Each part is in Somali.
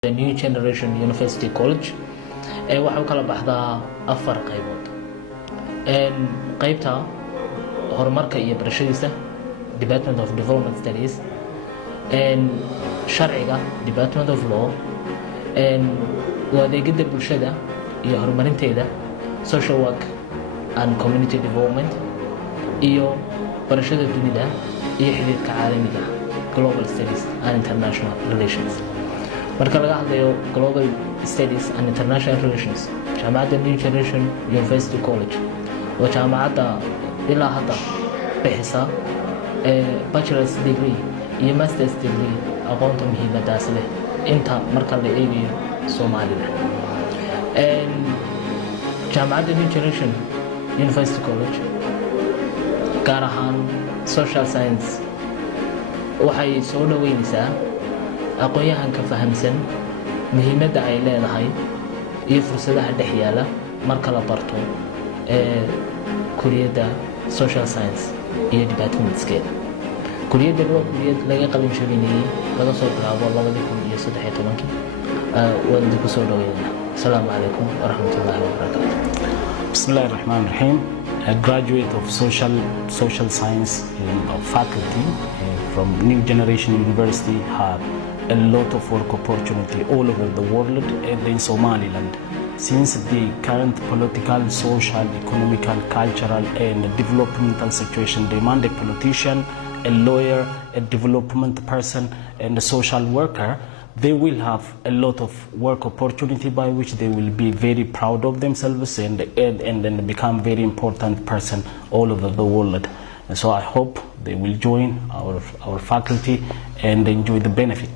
The New Generation University College waxay kala baxdaa 4 qaybood. qaybta horumarka iyo barashadiisa Department of Development Studies, sharciga Department of Law, adeegida bulshada iyo horumarinteeda Social Work and Community Development, iyo barashada dunida iyo xiriirka caalamiga Global Studies and International Relations. marka laga hadlayo Global Studies and International Relations, jaamacadda New Generation University College waa jaamacadda ilaa hadda bixisa bachelor's degree iyo master's degree aqoonta muhiimadaas leh inta marka la eegayo Soomaaliya. jaamacadda New Generation University College gaar ahaan Social Science waxay soo dhaweynaysaa aqoonyahanka fahamsan muhiimadda ay leedahay iyo fursadaha dhex yaala marka la barto kulliyadda Social Science iyo departmentskeeda. kulliyadda waa kulliyad laga qalin jabinayay laga soo bilaabo 2013. waan ku soo dhaweynaa. Assalaamu calaykum waraxmatullaahi wabarakaatuh. Bismillahirrahmanirrahim. A graduate of social science faculty from New Generation University, have a lot of work opportunity all over the world and in Somaliland. Since the current political, social, economical, cultural and developmental situation demand a politician, a lawyer, a development person and a social worker, they will have a lot of work opportunity by which they will be very proud of themselves and then become very important person all over the world. And so I hope they will join our faculty and enjoy the benefit.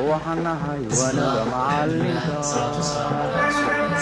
وحنها يوانا معلمك